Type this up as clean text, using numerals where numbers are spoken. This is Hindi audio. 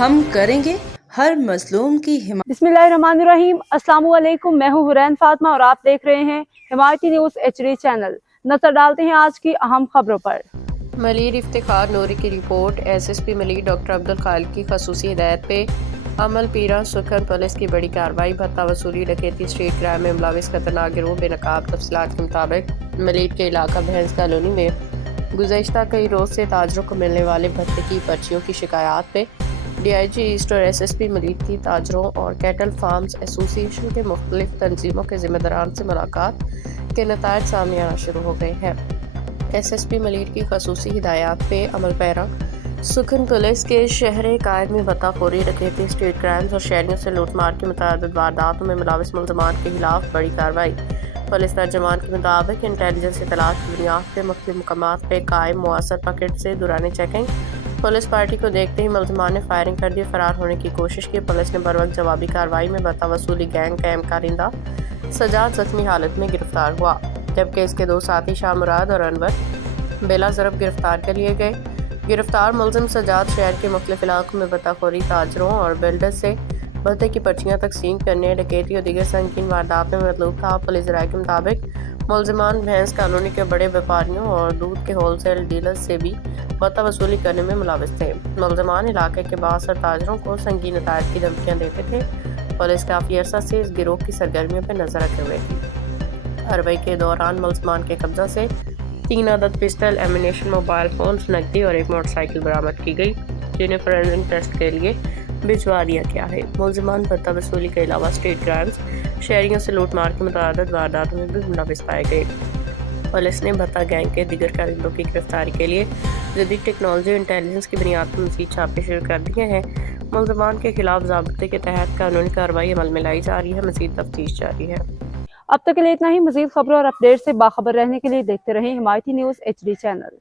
हम करेंगे हर मजलूम की हिमायत। बिस्मिल्लाहिर्रहमानिर्रहीम। अस्सलाम वालेकुम। मैं हूँ हुरैन फातिमा और आप देख रहे हैं हिमायती न्यूज़ HD चैनल। नजर डालते हैं आज की अहम खबरों पर। मलिर इफ्तिखार नूरी की रिपोर्ट। SSP मलिर डॉक्टर अब्दुल खालिक की खसूसी हिदायत पे अमल पीरा सुखन पुलिस की बड़ी कार्रवाई। भत्ता वसूली, डकैती, स्ट्रीट क्राइम में मुलविस खतरनाक गिरोह बेनकाब। तफसीलात के मुताबिक मलिर के इलाका भैंस कॉलोनी में गुज़श्ता कई रोज़ से ताजरों को मिलने वाले भत्ते की पर्चियों की शिकायत पे DIG ईस्ट और SSP मलिर की ताजरों और कैटल फार्म्स एसोसिएशन के मुख्तलिफ तंजीमों के जिम्मेदारान से मुलाकात के नतायज सामने आना शुरू हो गए हैं। SSP मलिर की खसूसी हिदायत पे अमल पैरा सुखन पुलिस के शहर कायद में भत्ताखोरी, डकैती, स्ट्रीट क्राइम्स और शहरियों से लूटमार की मुतअद्दिद वारदातों में मुलविस मुल्ज़मान के खिलाफ बड़ी कार्रवाई। पुलिस तर्जमान के मुताबिक इंटेलिजेंस इतलात की बुनियाद पर मुख्तलिफ मकामात पर कायम मुअस्सर पकड़ से दुरानी चेकिंग पुलिस पार्टी को देखते ही मुल्ज़मान ने फायरिंग कर दी, फरार होने की कोशिश की। पुलिस ने बरवक्त जवाबी कार्रवाई में भत्ता वसूली गैंग का अहम कारिंदा सजाद जख्मी हालत में गिरफ्तार हुआ, जबकि इसके दो साथी शाह मुराद और अनवर बेला ज़रब गिरफ्तार कर लिए गए। गिरफ्तार मुलजिम सजाद शहर के मुख्तलिफ इलाकों में भत्ताखोरी, ताजरों और बिल्डर्स से भत्ते की पर्चियाँ तकसीम करने, डकैती और दीगर संगीन वारदात में मतलूब था। पुलिस राय के मुताबिक मुलजिमान भैंस कॉलोनी के बड़े व्यापारियों और दूध के होलसेल डीलर्स से भी भत्ता वसूली करने में मुलविस थे। मुलजिमान इलाके के बासर ताजरों को संगीन नतायज की धमकियाँ देते थे। पुलिस काफ़ी अरसा से इस गिरोह की सरगर्मियों पर नजर रखे हुए थी। कार्रवाई के दौरान मुलजिमान के कब्जा से 3 अदद पिस्टल, एमिनेशन, मोबाइल फोन्स, नकदी और एक मोटरसाइकिल बरामद की गई, जिन्हें फोरेंसिक टेस्ट के लिए भिजवा दिया गया है। मुलजिमान भत्ता वसूली के अलावा स्ट्रीट क्राइम्स, शहरियों से लूटमार की मुतअद्दिद वारदातों में भी मुलविस पाए गए। पुलिस ने भत्ता गैंग के दीगर कारिंदों की गिरफ्तारी के लिए जदीद टेक्नोलॉजी और इंटेलिजेंस की बुनियाद पर मज़ीद छापे शुरू कर दिए हैं। मुलजिमान के खिलाफ ज़ाब्ते के तहत कानूनी कार्रवाई अमल में लाई जा रही है। मज़ीद तफ्तीश जारी है। अब तक के लिए इतना ही। मज़ीद खबरों और अपडेट से बाखबर रहने के लिए देखते रहें हिमायती न्यूज़ HD चैनल।